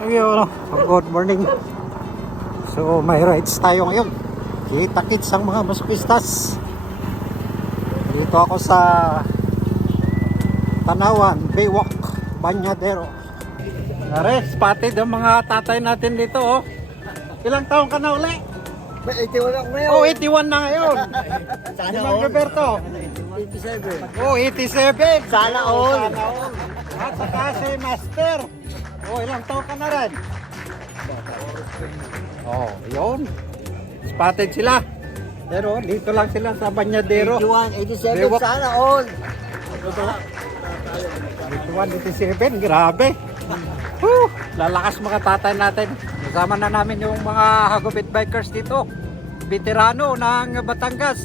Ayun, good morning. So may rides tayo ngayon. Kita-kits ang mga masokistas. Dito ako sa Tanawan, Baywalk, Banyadero. Nare, spotted ang mga tatay natin dito, oh. Ilang taon ka na uli? 81 ako ngayon. Oh, 81 na ngayon. Sana Mang all. Roberto. 87. Oh, 87. Sana all. Sana all. At saka si Master. Oh, ilang taon ka na rin? Oh, yun. Spotted sila. Pero dito lang sila sa Banyadero. 81, 87, Baywalk. sana all. 81, 87, grabe. Whew, lalakas mga tatay natin. Kasama na namin yung mga Hagupit bikers dito. Veterano ng Batangas.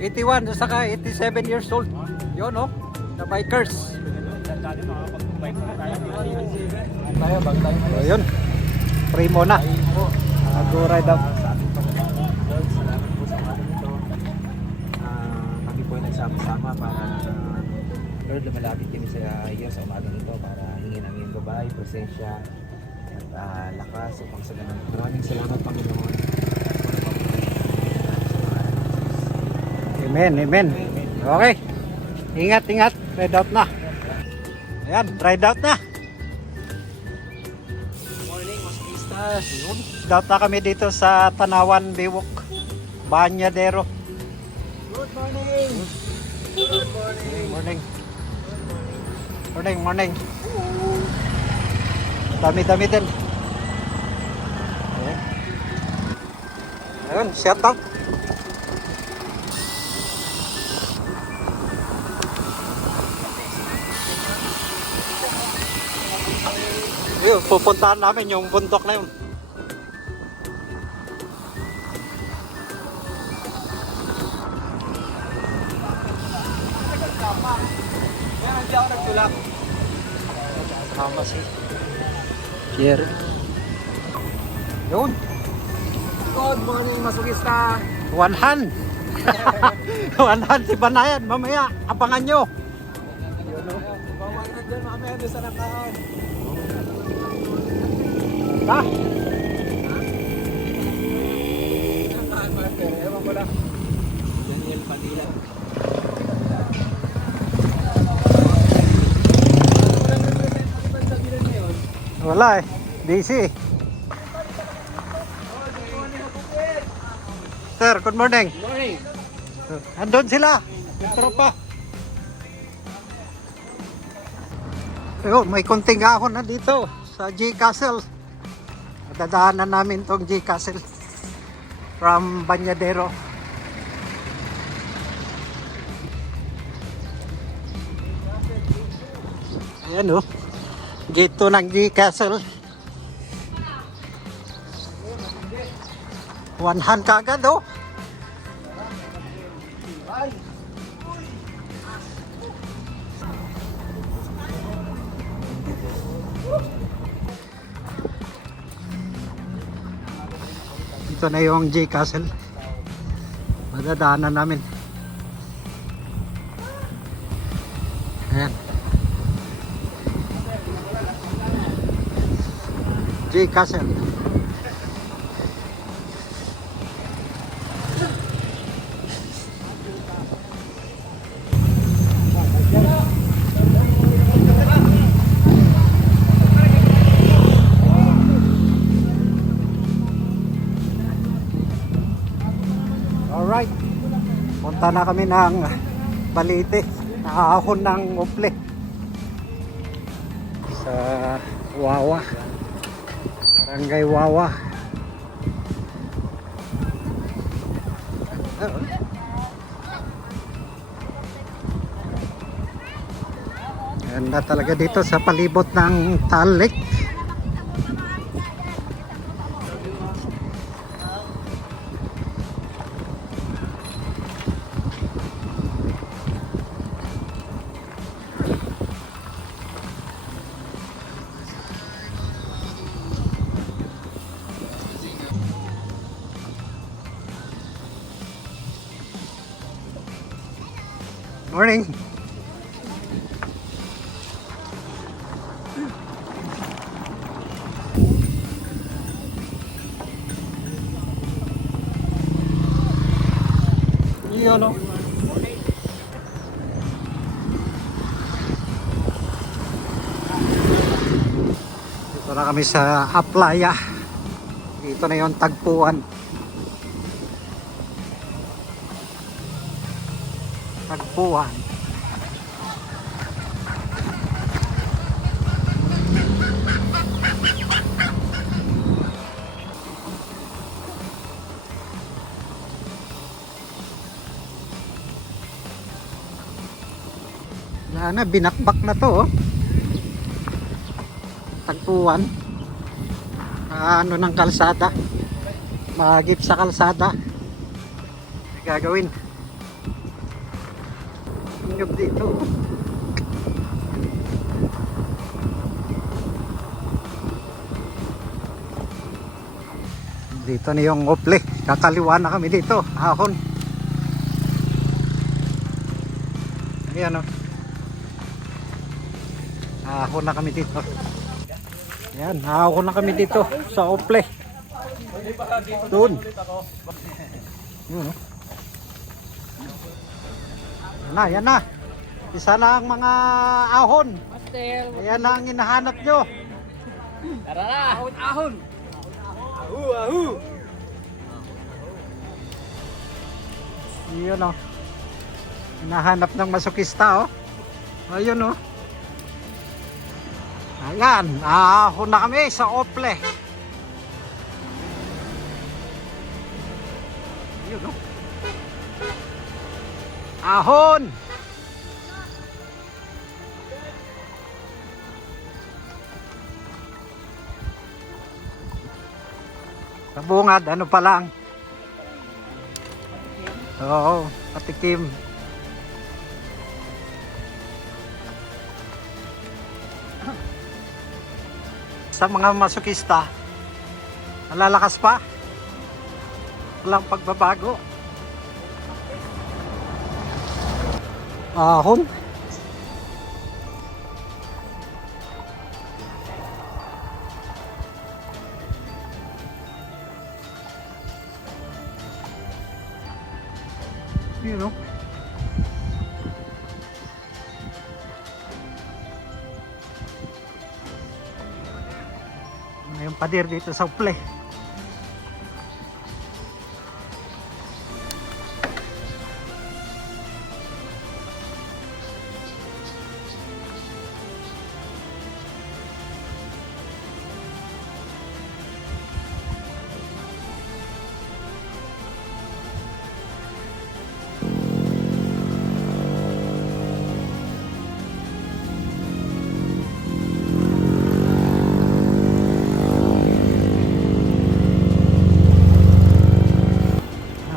81 at saka 87 years old. Yun, oh, the bikers. So, yun. Primo na. Nag-ride up. Kami po ay nagsama-sama para Lord, lumalapit kami sa iyo sa umaga nito para hingin ang iyong gabay, presensya at lakas upang sa ganun. Maraming salamat, Panginoon. Amen, amen. Okay. Ingat, ingat. Ride out na. Ayan, ride out na. Morning, mga Kristas. Ride out na kami dito sa Tanawan, Baywalk, Banyadero. Good morning. Good morning. Morning. Morning, morning. Dami-dami din. Ayan. Ayun, shout out. Ayun, pupuntahan namin yung bundok na yun. Kaya hindi ako nagtulak. Kasama si Jerry. Yun, Good morning, masugista. one hand. One hand si Banayan. Mamaya, abangan nyo. Bawal na doon, mamaya doon sa nakaon. Ha? Nakaon, Master. Ewan ko lang. Daniel Padilla. Wala eh. Busy. Sir, good morning. Morning. Andun sila. Yung tropa. Ayun, may konting ahon na dito sa G Castle. Dadaanan namin tong G Castle from Banyadero. Ayan, oh. Gate 2 ng G Castle. One hand kagad, oh. Ito na yung G Castle. Madadaanan namin. Ayan. G Castle. Alright. Punta na kami ng Balite. Nakahon ng Uple. Sa Wawa. Barangay Wawa. Ganda talaga dito sa palibot ng Taal Lake. Morning. Ayun, no? Dito na kami sa Aplaya. Dito na yung tagpuan. Tagpuan. Wala na, binakbak na to, oh. Tagpuan. Ano ng kalsada. Magip sa kalsada. May gagawin. Hingap dito, oh. Dito na yung Ople. Kakaliwa na kami dito. Ahon. Ayan, oh. Ahon na kami dito. Yan, ahon na kami dito sa Ople. Doon. Yun, oh. Yan na. Isa na ang mga ahon. Ayan na ang hinahanap nyo. Tara na! Ahon! Yun, oh. Hinahanap ng masokista, oh. Ayun, oh. Ayan, ahon na kami sa Ople. Ayun, oh. Ahon! Sa bungad, ano pa lang? Oo, patikim. Sa mga masokista, malalakas pa. Walang pagbabago. Ahon. You know. Yung pader dito sa Ople.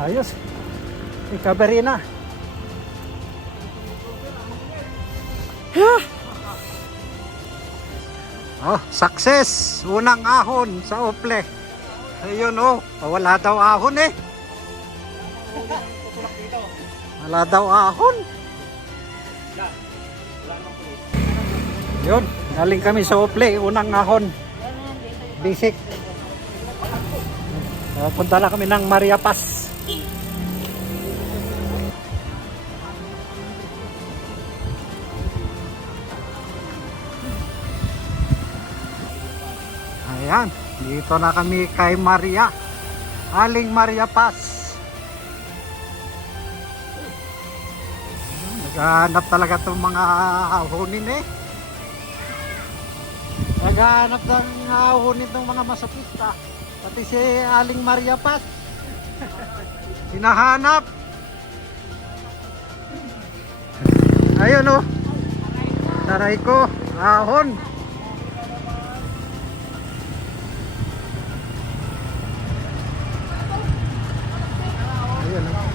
Ayos. Recovery na. Oh, success. Unang ahon sa Ople. Ayun, oh. Wala daw ahon, eh. Wala daw ahon. Yun. Galing kami sa Ople. Unang ahon. Basic. Punta na kami ng Maria Paz. Ayan, dito na kami kay Maria. Aling Maria Paz. Naghahanap talaga itong mga ahonin, eh. Naghahanap ng ahonin itong mga masokista. Pati si Aling Maria Paz. Hinahanap. Ayun, oh. Taray ko, ahon. Ayun, oh.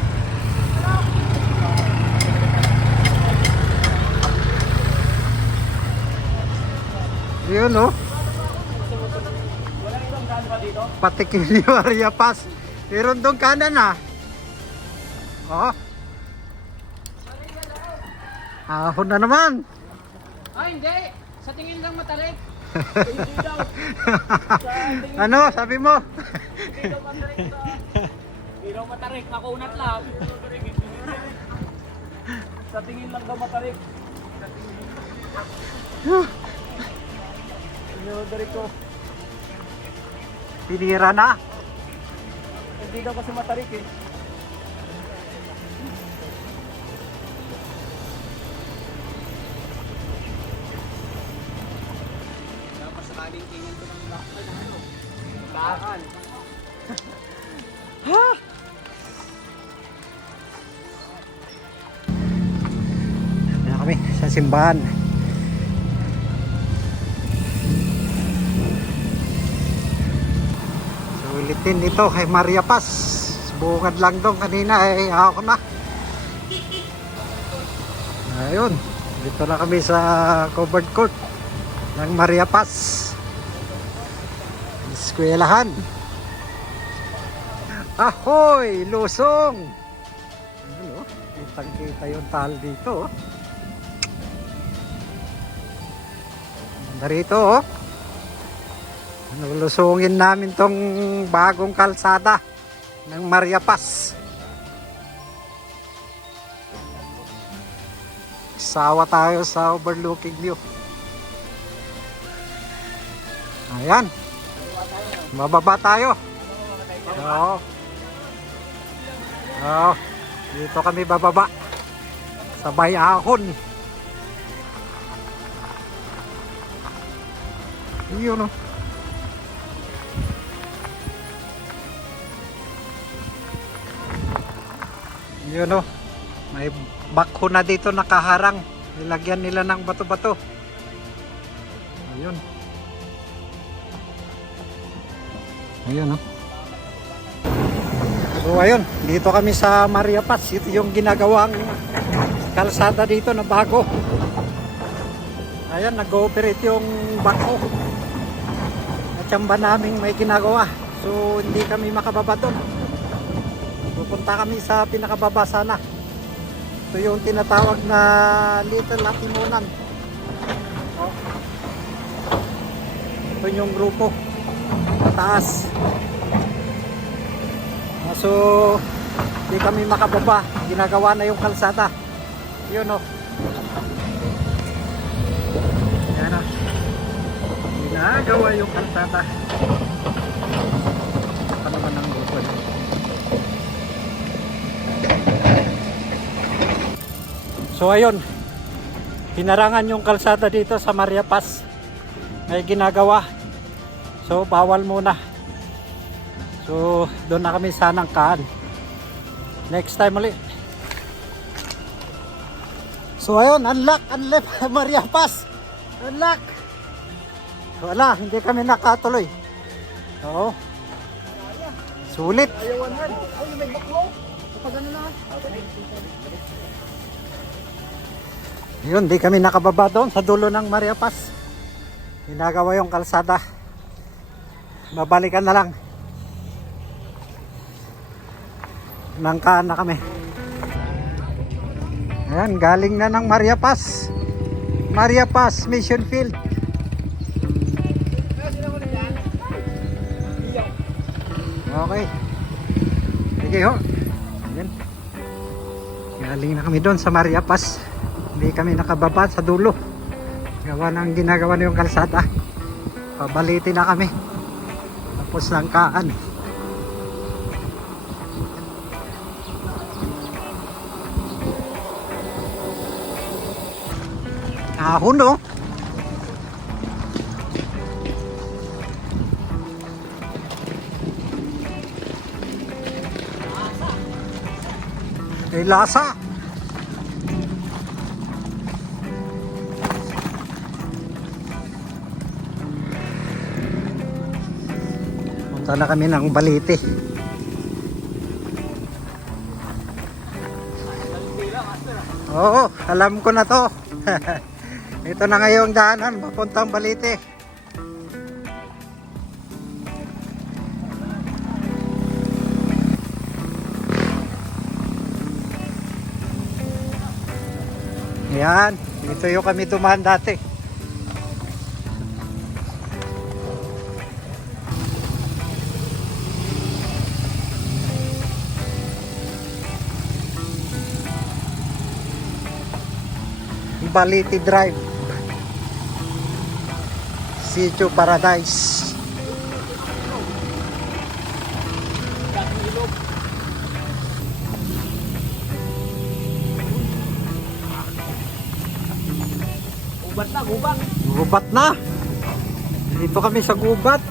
Ayun, oh. Patikim ni Maria Paz. Meron doon kanan, ah. Oh. Ahon na naman. Ay, hindi! Sa tingin lang matarik. Ano, sabi mo? Hindi daw matarik. Ako unat lang. Sa tingin lang daw matarik. Roderico. Pinira na. Hindi daw kasi matarik eh. Dapat sakaling tingin ko ng bakal. Na kami sa simbahan. So ulitin dito kay Maria Paz. Bungad lang doon kanina ay ako na. Ayun, dito na kami sa covered court ng Maria Paz. Eskwelahan. Ahoy, Lusong! Ayun, oh, kitang-kita yung tal dito. Oh. Narito, oh. Lulusungin namin tong bagong kalsada ng Maria Paz. Sawa tayo sa overlooking view. Ayan. Mababa tayo. Oo. Oo. Dito kami bababa. Sabay ahon. Yun, oh. Yun, oh. May bakho na dito nakaharang. Nilagyan nila ng bato-bato. Ayun. Ayun, oh. So ayun, dito kami sa Maria Paz. Ito yung ginagawang kalsada dito na bago. Ayan, nag-ooperate yung bakho. Natsamba naming may ginagawa. So hindi kami makababa doon. Pupunta kami sa pinakababa sana. Ito yung tinatawag na Little Latimunan. Oh. Ito yung grupo. Mataas. So hindi kami makababa. Ginagawa na yung kalsada. Yun, oh. Yan, oh. Ginagawa yung kalsada. Ano naman ang grupo, eh? So ayun, hinarangan yung kalsada dito sa Maria Paz. May ginagawa. So bawal muna. So doon na kami sanang kaan. Next time ulit. So ayun, unlock Maria Paz. Unlock. Wala, hindi kami nakatuloy. Oo. Sulit. Yun, di kami nakababa doon sa dulo ng Maria Paz. Ginagawa yung kalsada. Babalikan na lang. Nangkaan na kami. Ayan, galing na ng Maria Paz. Maria Paz Mission Field. Okay. Sige ho. Ayan. Galing na kami doon sa Maria Paz. Hindi kami nakababa sa dulo. Gawa ng ginagawa na yung kalsada. Pabalitin na kami. Tapos langkaan. Ahon, no? May lasa. Punta na kami ng Balite. Oo, alam ko na to. Ito na ngayong daanan, papuntang Balite. Yan, dito yung kami tumahan dati. Baliti Drive, Sitio Paradise. Gubat na, gubat. Gubat na. Dito kami sa gubat.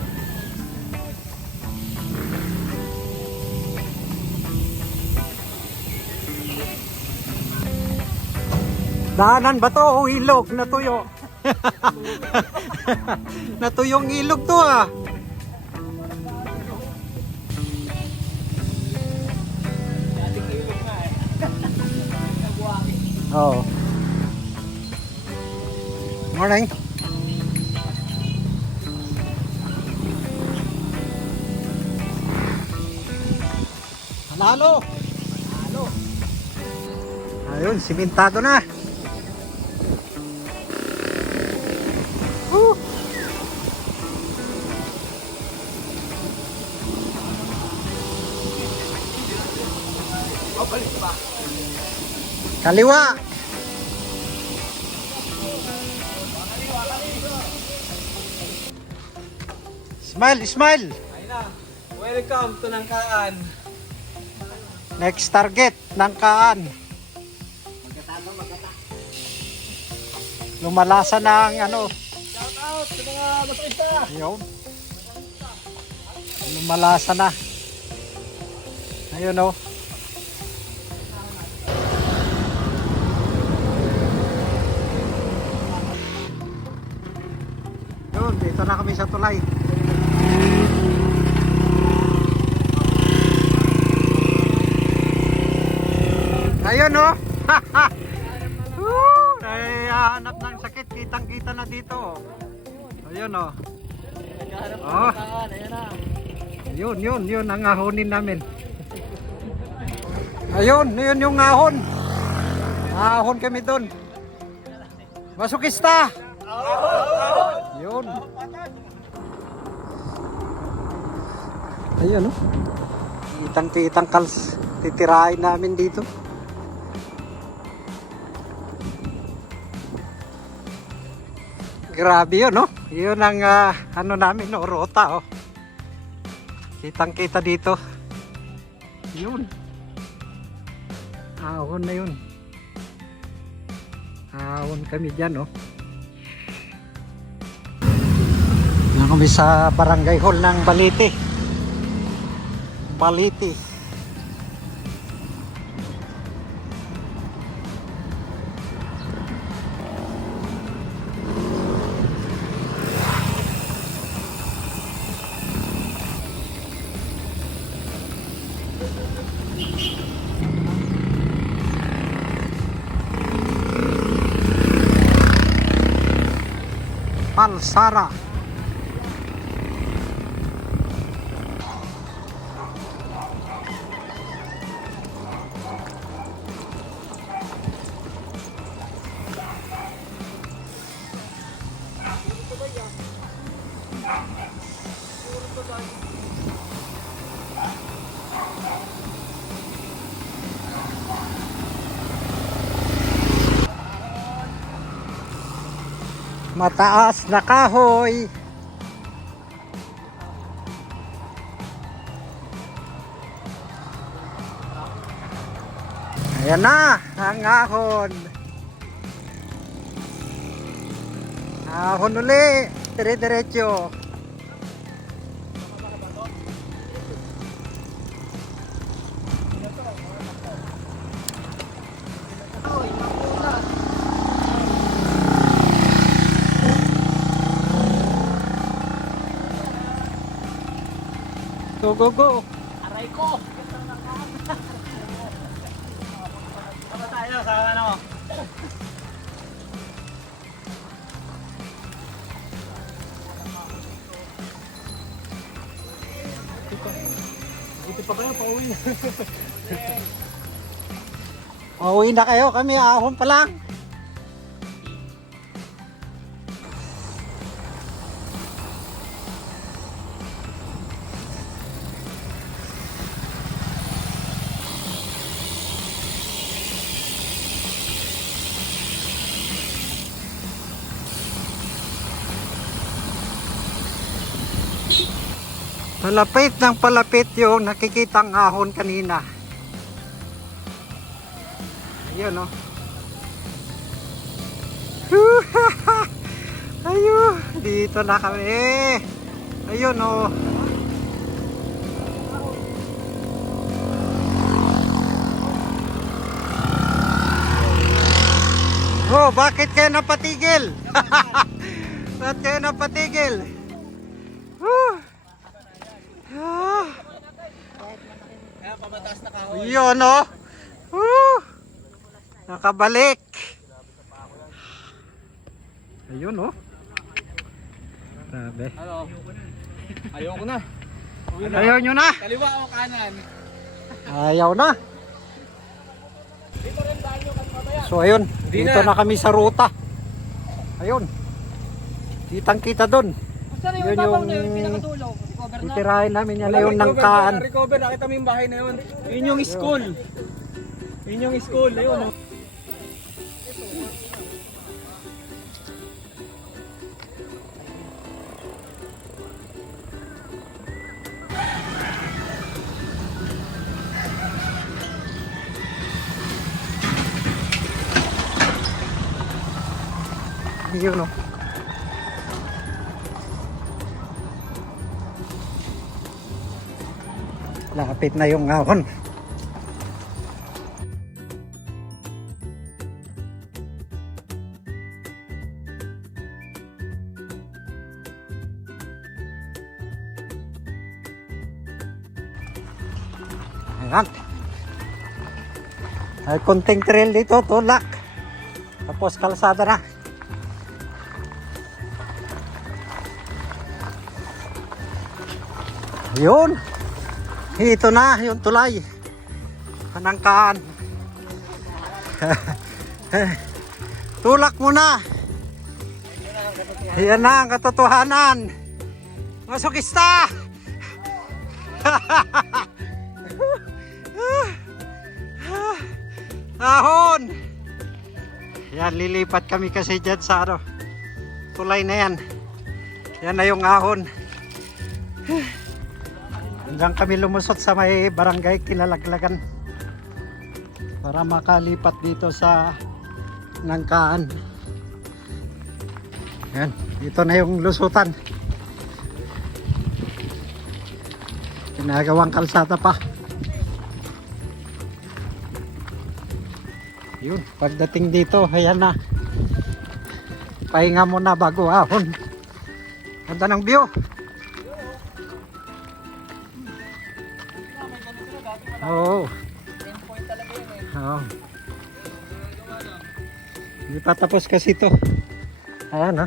Daanan ba to o ilog? Natuyo. Natuyong ilog to ah. Dating ilog nga eh. Nagwagi. Oo. Morning. Panalo. Ano? Ayun, simentado na. Woo! O, balik pa. Kaliwa. Smile, smile. Ayun na. Welcome to Nangkaan. Next target, Nangkaan. Lumalasa ng ano. Shout out sa mga motorista. Ayun. Lumalasa na. Ayun oh. Yun, dito na kami sa tulay. Ayun oh. Ay, hanap ng sakit, kitang-kita na dito. Ayun oh. Naghahanap ng Oh. Nangkaan. Ayan na. Yun ang ahonin namin. Ayun, yun yung ahon. Ahon kami doon. Masukista. Yun. Ayun oh. Kitang-kitang kals. Titirahin namin dito. Grabe yun, no? Yun ang ano namin, no? Rota, oh. Kitang-kita dito. Yun. Ahon na yun. Ahon kami dyan, oh. Yan kami sa barangay hall ng Baliti. Baliti. Palsara. Mataas na kahoy. Ayan na ang ahon. Ahon uli. Dire-diretso. Go, go, go. Aray ko! Tama tayo sa ano? Dito pa kayo, pauwi na. Pauwi na kayo. Kami ahon pa lang. Palapit ng palapit yung nakikitang ahon kanina. Ayun, oh. Ayun, dito na kami. Ayun, oh. Oh, bakit kayo napatigil? Bakit kayo napatigil? Ah. Kaya pamataas na kahoy. Yun, oh. Nakabalik. Ayun, oh. Grabe. Ano? Ayoko na. Ayaw nyo na. Kaliwa o kanan? Ayaw na. So ayun, dito na kami sa ruta. Ayun. Kitang-kita doon. Saan Yun yung pinakadulo? Recover na. titirahin namin yan na yung nangkaan. Recover, nakita mo yung bahay na yun. Yun yung school. Yun yung school. Ayun. Yun, oh. Lapit na yung ahon. Ayan. Ay konting trail dito, tulak. Tapos kalsada na. Yun. Ito na yung tulay. Panangkaan. Tulak mo na. Yan na ang katotohanan. Masokista. Ahon. Yan, lilipat kami kasi dyan sa ano, tulay na yan. Yan na yung ahon. Hanggang kami lumusot sa may barangay Kinalaglagan para makalipat dito sa Nangkaan. Yan, dito na yung lusutan. Ginagawang kalsada pa. Yun, pagdating dito, ayan na. Pahinga muna bago ahon. Ganda ng view. Oo. Oo. Hindi pa tapos kasi ito. Ayan, ha.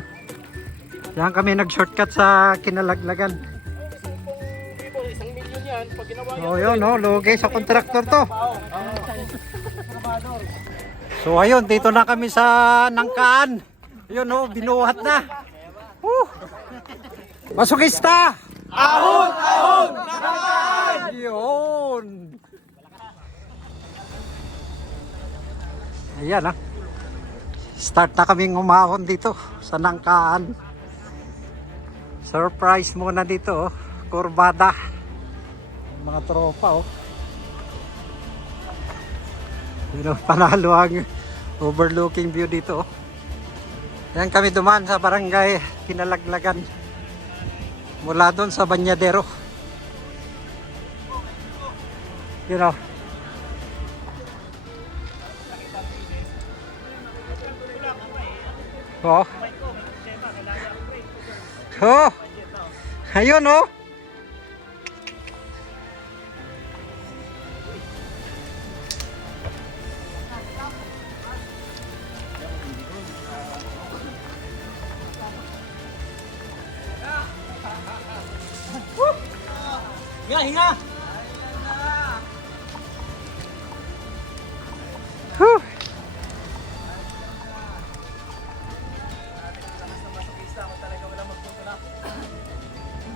Diyan kami nag-shortcut sa Kinalaglagan. Isang milyon yan. Pag ginawa Oh, yun, no. Lugi sa kontraktor to. So, ayun. Dito na kami sa Nangkaan. Ayun, no. Binuhat na. Masukista! ahon! Ahon! Nangkaan! Yun. Ayan, ha. Start na kaming umahon dito sa Nangkaan. Surprise muna dito, oh. Kurbada. Mga tropa, oh. Pero panalo ang overlooking view dito, oh. Yan kami dumaan sa barangay Kinalaglagan. Mula doon sa Banyadero. You know. Oh. Oh. Ayun, oh. Hinga, hinga! Whew.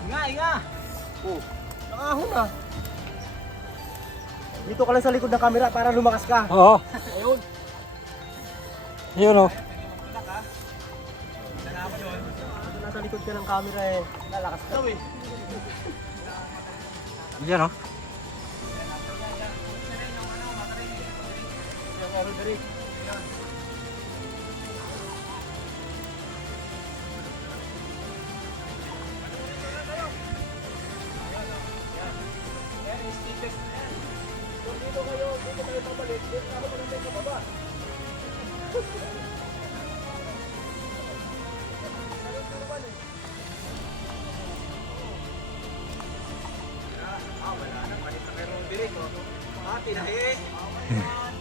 Hinga, hinga! Oh, nakahon na. Dito ka lang sa likod ng camera para lumakas ka. Oo. Ayun. Yun, oh. Nasa likod ka ng camera eh. Lalakas ka. Yan oh. Tinahi.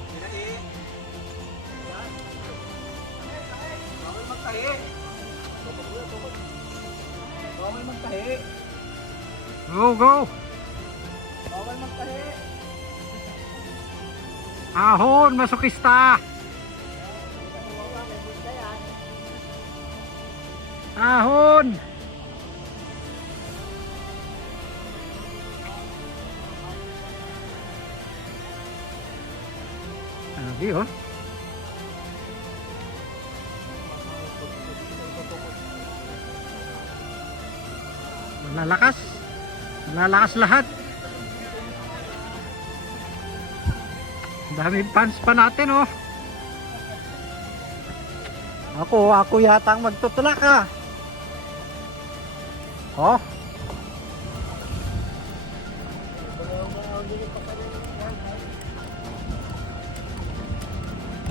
Tinahi. Bawal magtahi. Bawal magtahi. Go, go! Bawal magtahi. Ahon, masukista! Ahon! Sabi oh. Malalakas. Malalakas lahat. Daming fans pa natin oh. Ako yata ang magtutulak ah. Oh.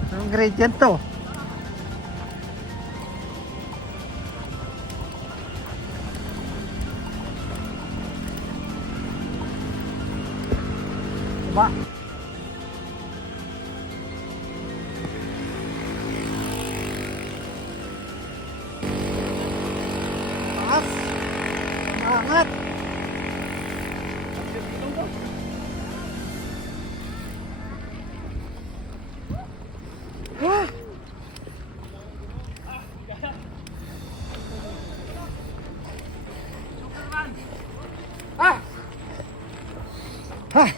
Anong gradient to? Diba? Taas! Angat! Ah!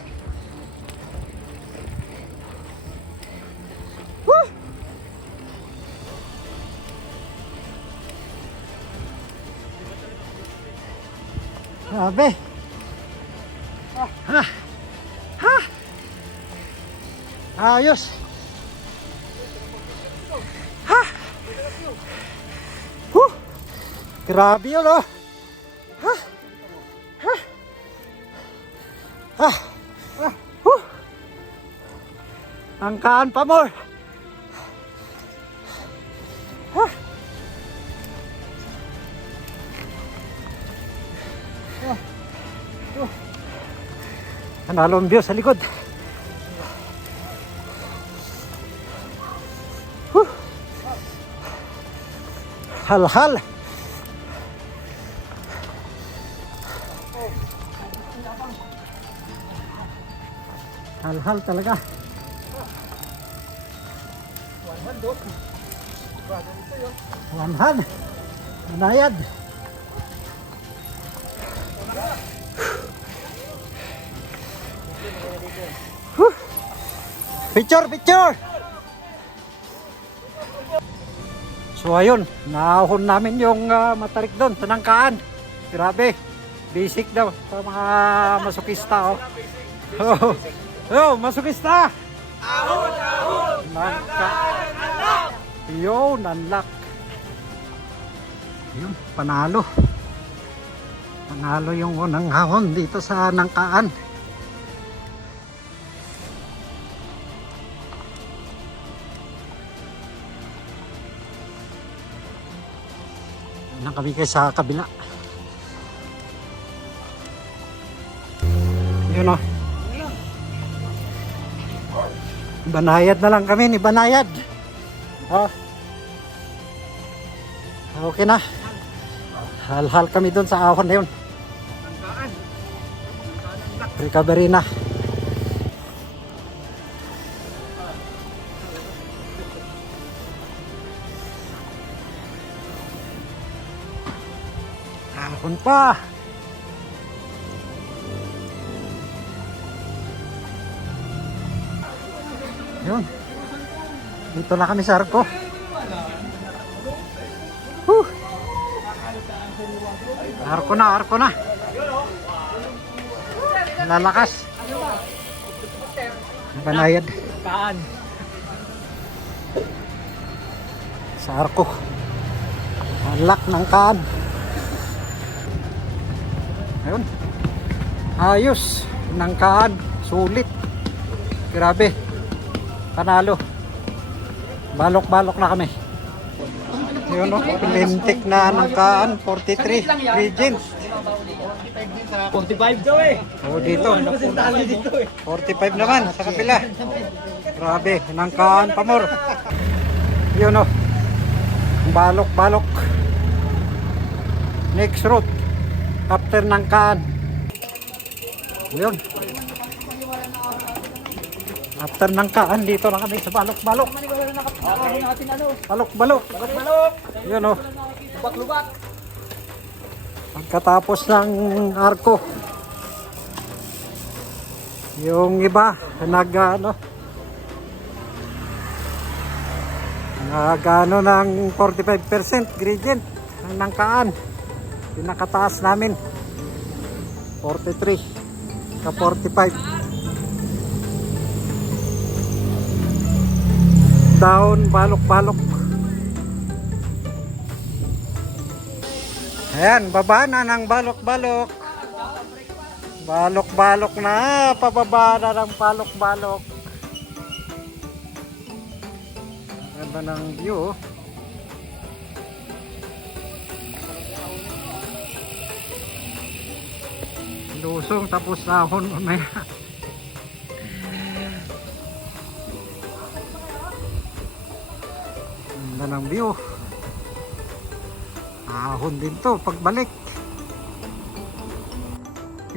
Woo! Grabe! Ah! Ah! Ayos! Ha! Grabe yun oh! Ha! Ha! Ah! Ah! Angkaan pa more! Ha! Nanalo ang view sa likod. Hal-hal. Hal-hal talaga. One-hand. Manayad. Picture, picture. So ayun, nahon namin yung matarik doon, tanangkaan. Grabe, basic daw sa mga masukista. Oh, oh masukista! Ahon, ahon! Unlock! Yun, unlock. Yun, panalo. Panalo yung unang hahon dito sa nangkaan. Nang kami kayo sa kabila. Yun o. Banayad na lang kami ni Banayad. Oh. Okay na. Hal-hal kami doon sa ahon na yun. Recovery na. Ahon pa. Yun. Dito na kami sa arko. Arko na, arko na. lalakas. Banayad Kaan. sa arko. Alak ng kaan. Ayun. Ayos ng kaan. Sulit. Grabe. Panalo. Balok-balok na kami. Yun o. Lintik na ng kaan. 43. Regents. 45 daw eh. O dito. Ano kasi tali dito eh. 45 naman sa kapila. Grabe. Ng kaan pamor. Yun o. Balok-balok. Next route. After ng kaan. Yun. After ng kaan, dito na kami sa balok-balok. Balok-balok. Yun o. Lubak-lubak. Pagkatapos ng arko. Yung iba, nag-ano ng 45% gradient ng kaan. Pinakataas namin 43 ka 45. Down balok-balok. Ayan, baba na ng balok-balok. Balok-balok na, pababa na ng balok-balok. Ganda ng view. Oh. Lusong tapos ahon mamaya. Ganda ng view. Ahon din to pagbalik.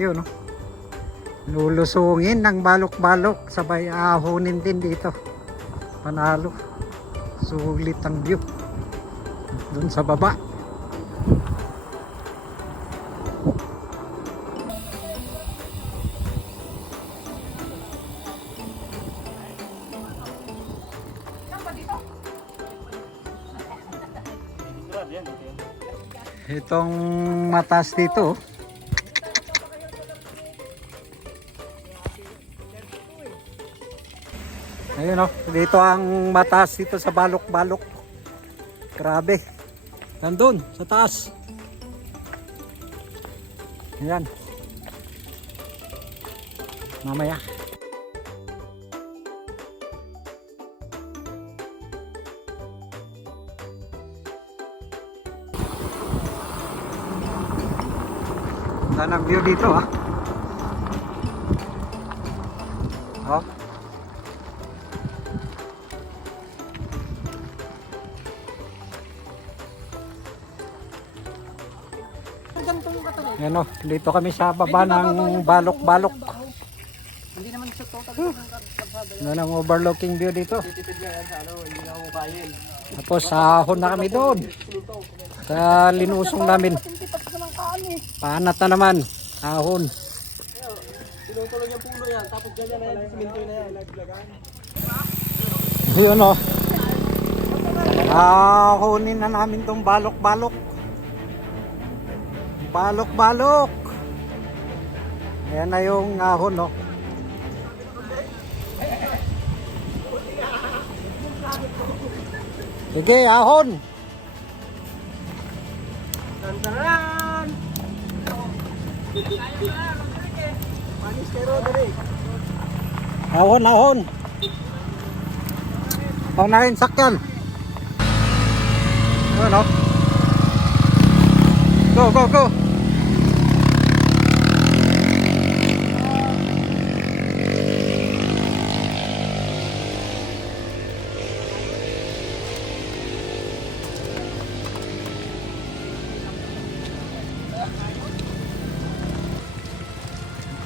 Yun, no? Lulusungin ng balok-balok, sabay ahonin din dito. Panalo. Sulit ang view. Doon sa baba. Itong matas dito. Ayun o, dito ang mataas dito sa balok-balok. Grabe. Nandun, sa taas. Ayan. Mamaya. Ganda ng view dito ah. Oh. Yan o, dito kami sa baba ng balok-balok. Hindi naman sa total Yan ang overlooking view dito. titipid nga yan sa ano, hindi na ako kain. Tapos ahon na kami doon. Sa linusong namin. Panat na naman. Ahon. Tinutulog yung puno yan, tapos dyan na yan, siminto na yan. Yun o. Ahonin na namin tong balok-balok. Balok-balok. Ayan na yung ahon o. Sige, ahon. Tantaran! Panis kero dali. Ahon, ahon. Paunahin sakyan. Yun o. Go, go, go.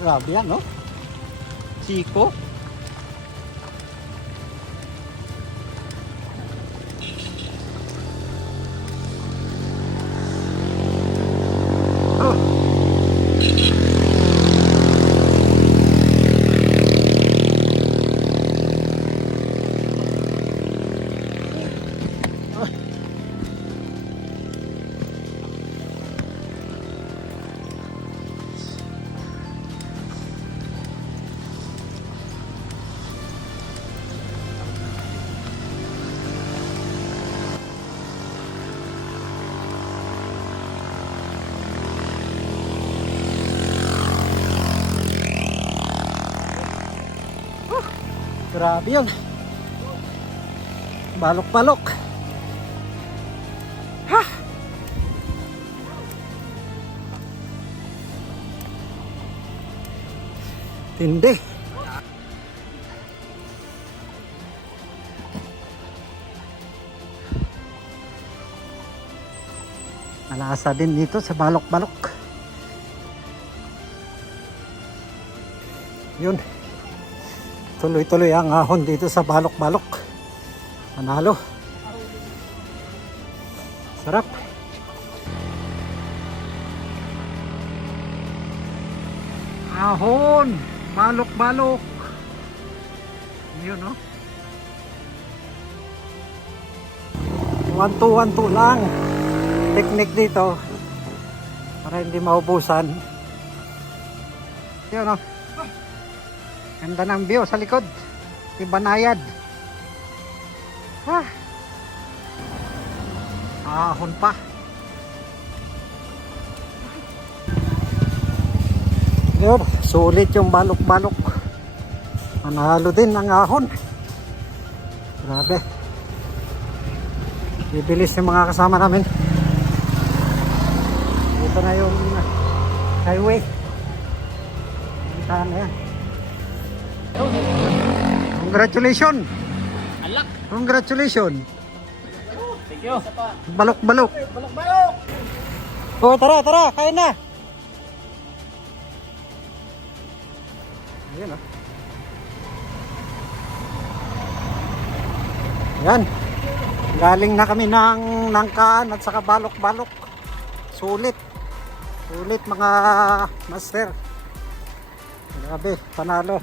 Grabe yan, no? Chico. Grabe yun. Balok-balok. Ha! Tindi. Malasa din dito sa balok-balok. Yun. Tuloy-tuloy ang ahon dito sa balok-balok. Manalo. Sarap. Ahon. Balok-balok. Yun, no? 1-2-1-2 lang. Technique dito. Para hindi maubusan. Yun, no? Ganda ng view sa likod. Ibanayad. Ahon pa. Yun, sulit yung balok-balok. Manalo din ang ahon. Grabe. Bibilis yung mga kasama namin. Ito na yung highway. Puntahan na yan. Congratulations! Alak! Congratulations! Thank you! Balok-balok! Balok-balok! Oh, tara, tara! Kain na! Ayan, oh. Ayan. Galing na kami ng nangkaan at saka balok-balok. Sulit. Sulit mga master. Grabe, panalo.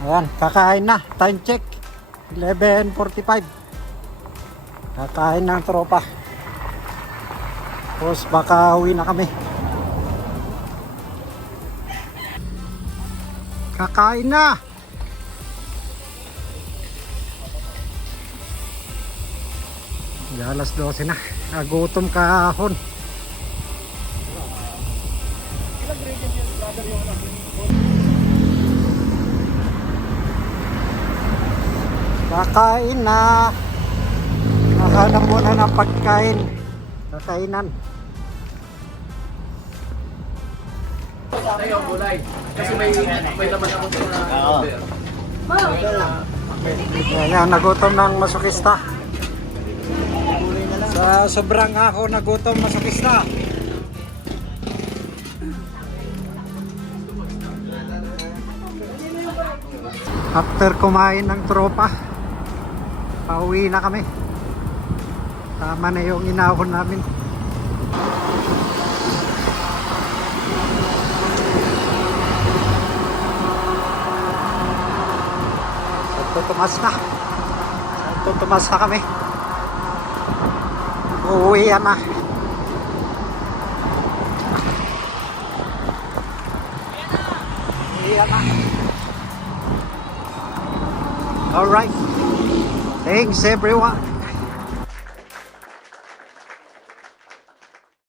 Ayan, kakain na. Time check. 11:45. Kakain ng tropa. Tapos baka uwi na kami. Kakain na. Alas 12 na. Nagutom kahapon. Kakain na. Nakahanap muna ng pagkain. Kakainan. Tayo, gulay. Kasi may laman ako sa order. Ayan, nagutom ng masukista. Sa sobrang ako nagutom masukista. After kumain ng tropa, pauwi na kami. Tama na yung inahon namin. Tutumas na. Tutumas na kami. Uuwi na. Uuwi na. Alright. Thanks everyone.